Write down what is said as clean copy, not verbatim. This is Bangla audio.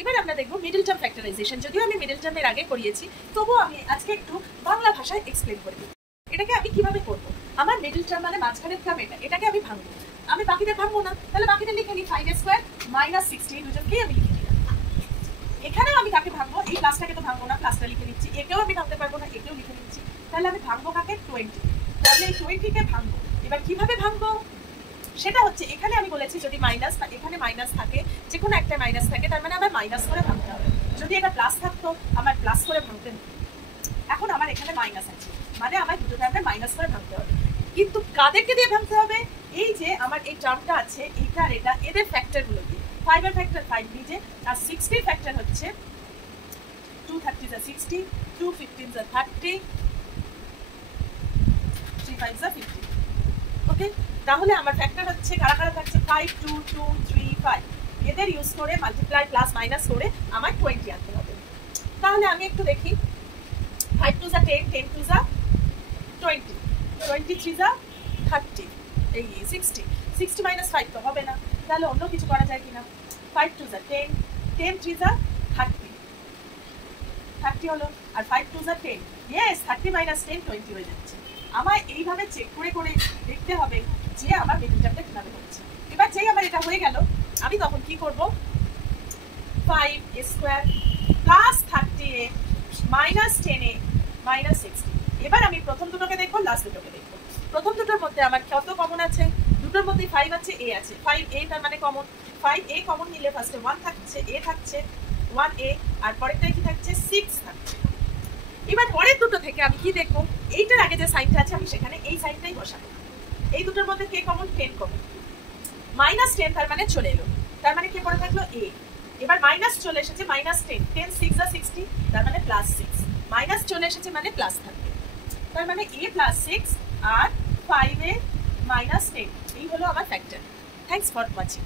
এবার আমরা দেখব মিডল টার্ম ফ্যাক্টরাইজেশন। যদিও আমি মিডল টার্মের আগে করিয়েছি, তবুও আমি আজকে একটু বাংলা ভাষায় এক্সপ্লেন করে দিই এটাকে আমি কিভাবে করব। আমার মিডল টার্ম মানে মাঝখানের টার্ম এটাকে আমি ভাঙবো। আমি বাকিটা ভাঙবো না, তাহলে বাকিটা লিখে নিই 5a স্কয়ার মাইনাস 60, দুজনকেই আমি লিখে নিলাম। এখানেও আমি কাকে ভাঙবো, এই প্লাসটাকে তো ভাঙবো না, প্লাসটা লিখে নিচ্ছি। একেও আমি ভাঙতে পারবো না, একেও লিখে নিচ্ছি। তাহলে আমি ভাঙবো কাকে, 20। তাহলে এই 20কে ভাঙবো। এবার কিভাবে ভাঙবো সেটা হচ্ছে, এখানে আমি বলেছি যদি মাইনাস বা এখানে মাইনাস থাকে, যে কোনো একটা মাইনাস থাকে, তার মানে আমার মাইনাস করে ভাঙতে হবে। যদি এটা প্লাস থাকতো আমার প্লাস করে ভাঙতে হতো। এখন আমার এখানে মাইনাস আছে, মানে আমার দুটো টার্মে মাইনাস করে ভাঙতে হবে। কিন্তু কাদেরকে দিয়ে ভাঙতে হবে, এই যে আমার এই টার্মটা আছে এইটা আর এটা, এদের ফ্যাক্টরগুলো দিয়ে। 5 এর ফ্যাক্টর 5 নিজে, আর 60 এর ফ্যাক্টর হচ্ছে 2 30 যা 60, 2 15 যা 30, 3 5 যা 50। ওকে, তাহলে আমার ফ্যাক্টর হচ্ছে কারা কারা থাকছে, 5 2 2 3 5। এদের ইউজ করে মাল্টিপ্লাই প্লাস মাইনাস করে আমার 20 আনতে হবে। তাহলে আমি একটু দেখি, 5 2 যা 10, 10 2 যা 20, 23 যা 30, এই 60, 60 মাইনাস 5 তো হবে না, তাহলে অন্য কিছু করা যায় কিনা। 5 2 যা 10, 10 3 যা 30, 30 হলো, আর 5 2 যা 10, ইয়েস 30 মাইনাস 10 20 হয়ে যাচ্ছে। আমার এইভাবে চেক করে করে দেখতে হবে যে আমার মিডল টার্মটা কিভাবে হচ্ছে। এবার যেই আমার এটা হয়ে গেল, আমি তখন কি করব, 5a square plus 30a minus 10a minus 60। এবার আমি প্রথম দুটোকে দেখবো, লাস্ট দুটোকে দেখবো। প্রথম দুটোর মধ্যে আমার কত কমন আছে, দুটোর মধ্যে 5 আছে, a আছে। 5a তার মানে কমন, 5a কমন নিলে ফার্স্টে 1 থাকছে, a থাকছে 1a, আর পরেরটাই কি থাকছে, 6 থাকছে। এবার পরের দুটো থেকে আমি কি দেখবো, এইটার আগে যে সাইনটা আছে আমি সেখানে এই সাইনটাই বসাবো। এই দুটোর মধ্যে কে কমন, 10 কমন, মাইনাস 10 তার মানে চলে এলো, তার মানে কে পড়ে থাকলো, a। এবার মাইনাস চলে এসেছে, মাইনাস 10, 10 6 যা 60, তার মানে প্লাস 6, মাইনাস চলে এসেছে মানে প্লাস থাকবে, তার মানে a plus 6 R 5a minus 10, এই হলো আমার ফ্যাক্টর। Thanks for watching.